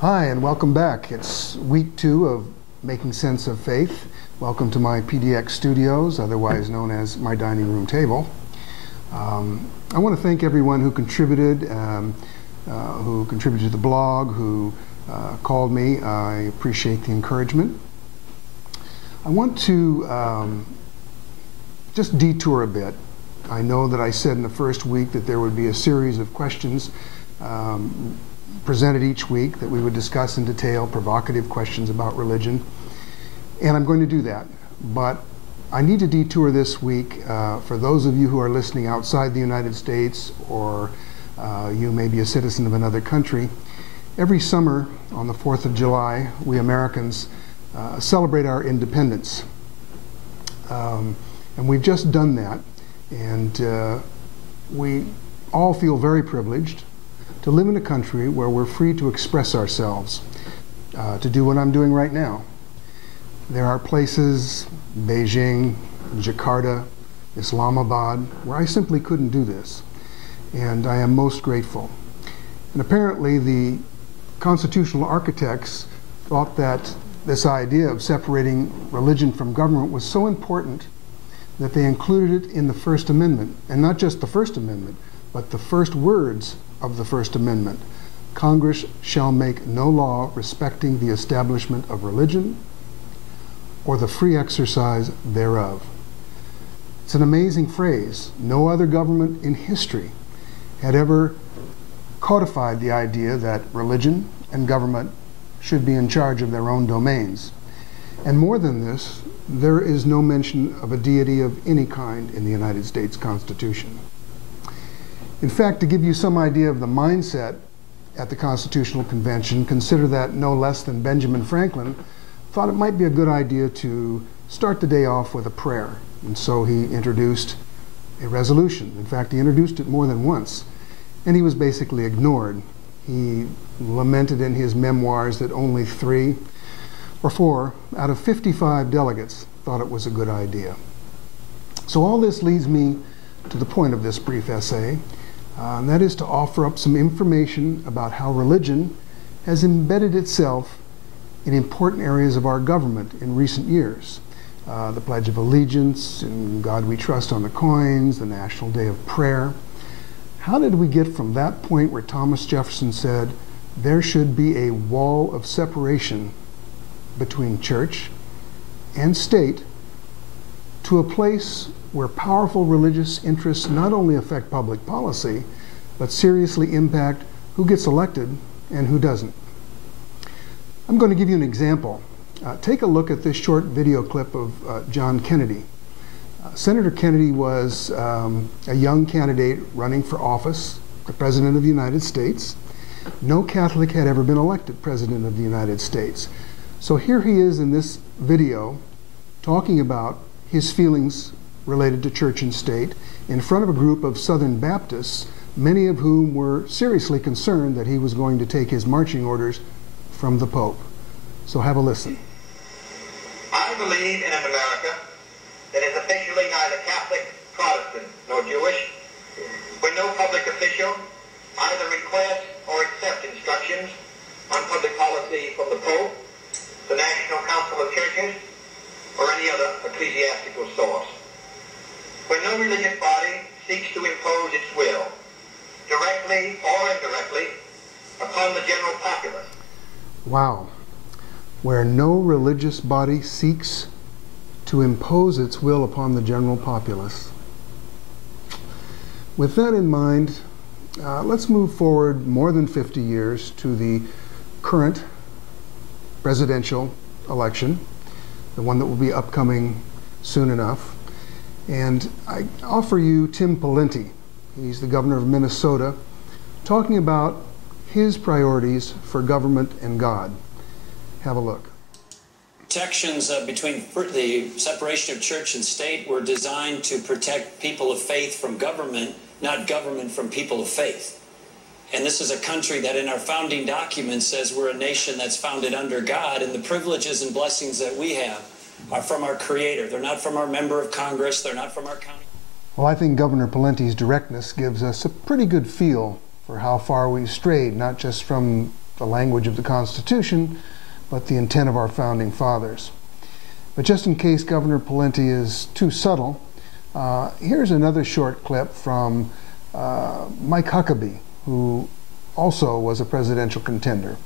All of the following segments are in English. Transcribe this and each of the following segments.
Hi, and welcome back. It's week 2 of Making Sense of Faith. Welcome to my PDX studios, otherwise known as my dining room table. I want to thank everyone who contributed to the blog, who called me. I appreciate the encouragement. I want to just detour a bit. I know that I said in the first week that there would be a series of questions presented each week that we would discuss in detail, provocative questions about religion, and I'm going to do that. But I need to detour this week for those of you who are listening outside the United States, or you may be a citizen of another country. Every summer on the 4th of July, we Americans celebrate our independence. And we've just done that, and we all feel very privileged to live in a country where we're free to express ourselves, to do what I'm doing right now. There are places, Beijing, Jakarta, Islamabad, where I simply couldn't do this, and I am most grateful. And apparently the constitutional architects thought that this idea of separating religion from government was so important that they included it in the First Amendment, and not just the First Amendment, but the first words of the First Amendment. Congress shall make no law respecting the establishment of religion or the free exercise thereof. It's an amazing phrase. No other government in history had ever codified the idea that religion and government should be in charge of their own domains. And more than this, there is no mention of a deity of any kind in the United States Constitution. In fact, to give you some idea of the mindset at the Constitutional Convention, consider that no less than Benjamin Franklin thought it might be a good idea to start the day off with a prayer. And so he introduced a resolution. In fact, he introduced it more than once, and he was basically ignored. He lamented in his memoirs that only 3 or 4 out of 55 delegates thought it was a good idea. So all this leads me to the point of this brief essay, and that is to offer up some information about how religion has embedded itself in important areas of our government in recent years. The Pledge of Allegiance, In God We Trust on the coins, the National Day of Prayer. How did we get from that point where Thomas Jefferson said there should be a wall of separation between church and state to a place where powerful religious interests not only affect public policy, but seriously impact who gets elected and who doesn't? I'm going to give you an example. Take a look at this short video clip of John Kennedy. Senator Kennedy was a young candidate running for office, the President of the United States. No Catholic had ever been elected President of the United States. So here he is in this video talking about his feelings related to church and state in front of a group of Southern Baptists, many of whom were seriously concerned that he was going to take his marching orders from the Pope. So have a listen. I believe in an America that is officially neither Catholic, Protestant, nor Jewish, where no public official either requests or accepts instructions on public policy from the Pope, the National Council of Churches, or any other ecclesiastical source. Where no religious body seeks to impose its will, directly or indirectly, upon the general populace. Wow. Where no religious body seeks to impose its will upon the general populace. With that in mind, let's move forward more than 50 years to the current presidential election, the one that will be upcoming soon enough. And I offer you Tim Pawlenty. He's the governor of Minnesota, talking about his priorities for government and God. Have a look. Protections between the separation of church and state were designed to protect people of faith from government, not government from people of faith. And this is a country that in our founding documents says we're a nation that's founded under God, and the privileges and blessings that we have are from our Creator. They're not from our member of Congress. They're not from our county. Well, I think Governor Pawlenty's directness gives us a pretty good feel for how far we've strayed, not just from the language of the Constitution, but the intent of our founding fathers. But just in case Governor Pawlenty is too subtle, here's another short clip from Mike Huckabee, who also was a presidential contender.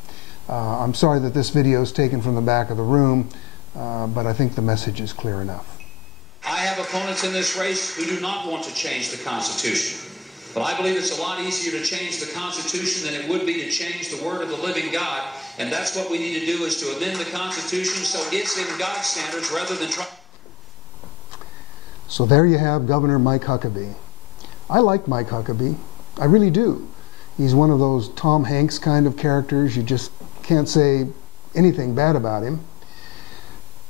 I'm sorry that this video is taken from the back of the room, but I think the message is clear enough. I have opponents in this race who do not want to change the Constitution. But I believe it's a lot easier to change the Constitution than it would be to change the Word of the living God. And that's what we need to do, is to amend the Constitution so it's in God's standards rather than try. So there you have Governor Mike Huckabee. I like Mike Huckabee. I really do. He's one of those Tom Hanks kind of characters. You just can't say anything bad about him.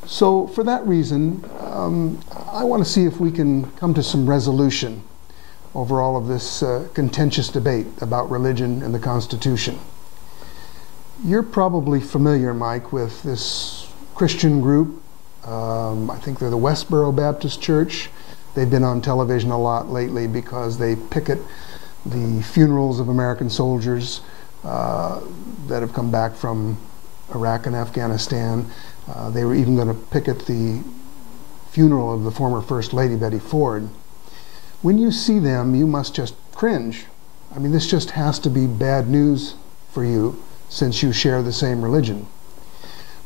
So for that reason, I want to see if we can come to some resolution over all of this contentious debate about religion and the Constitution. You're probably familiar, Mike, with this Christian group. I think they're the Westboro Baptist Church. They've been on television a lot lately because they picket the funerals of American soldiers that have come back from Iraq and Afghanistan. They were even going to picket the funeral of the former First Lady, Betty Ford. When you see them, you must just cringe. I mean, this just has to be bad news for you since you share the same religion.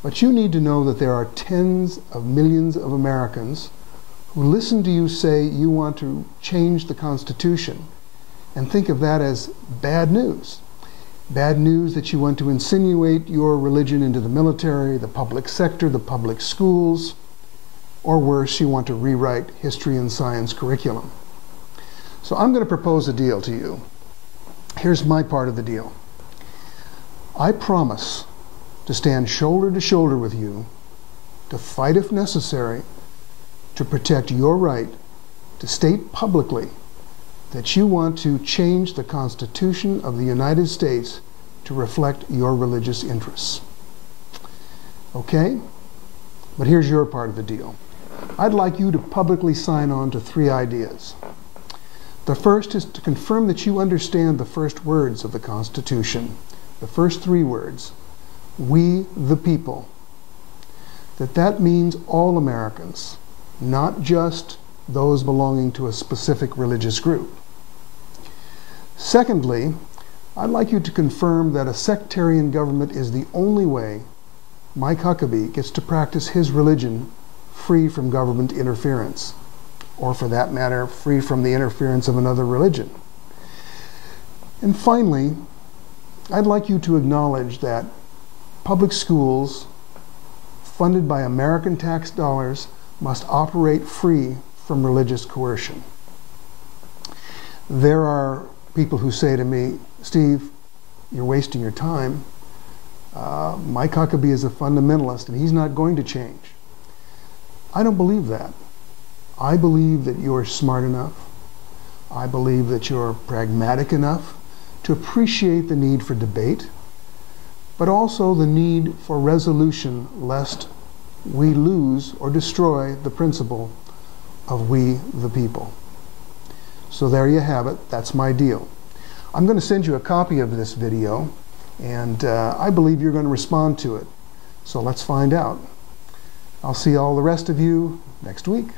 But you need to know that there are tens of millions of Americans who listen to you say you want to change the Constitution and think of that as bad news. Bad news that you want to insinuate your religion into the military, the public sector, the public schools, or worse, you want to rewrite history and science curriculum. So I'm going to propose a deal to you. Here's my part of the deal. I promise to stand shoulder to shoulder with you, to fight if necessary, to protect your right to state publicly that you want to change the Constitution of the United States to reflect your religious interests. Okay? But here's your part of the deal. I'd like you to publicly sign on to 3 ideas. The first is to confirm that you understand the first words of the Constitution, the first 3 words, we the people. That means all Americans, not just those belonging to a specific religious group. Secondly, I'd like you to confirm that a sectarian government is the only way Mike Huckabee gets to practice his religion free from government interference, or for that matter, free from the interference of another religion. And finally, I'd like you to acknowledge that public schools funded by American tax dollars must operate free from religious coercion. There are people who say to me, Steve, you're wasting your time. Mike Huckabee is a fundamentalist and he's not going to change. I don't believe that. I believe that you're smart enough. I believe that you're pragmatic enough to appreciate the need for debate, but also the need for resolution lest we lose or destroy the principle of we the people. So there you have it. That's my deal. I'm going to send you a copy of this video, and I believe you're going to respond to it. So let's find out. I'll see all the rest of you next week.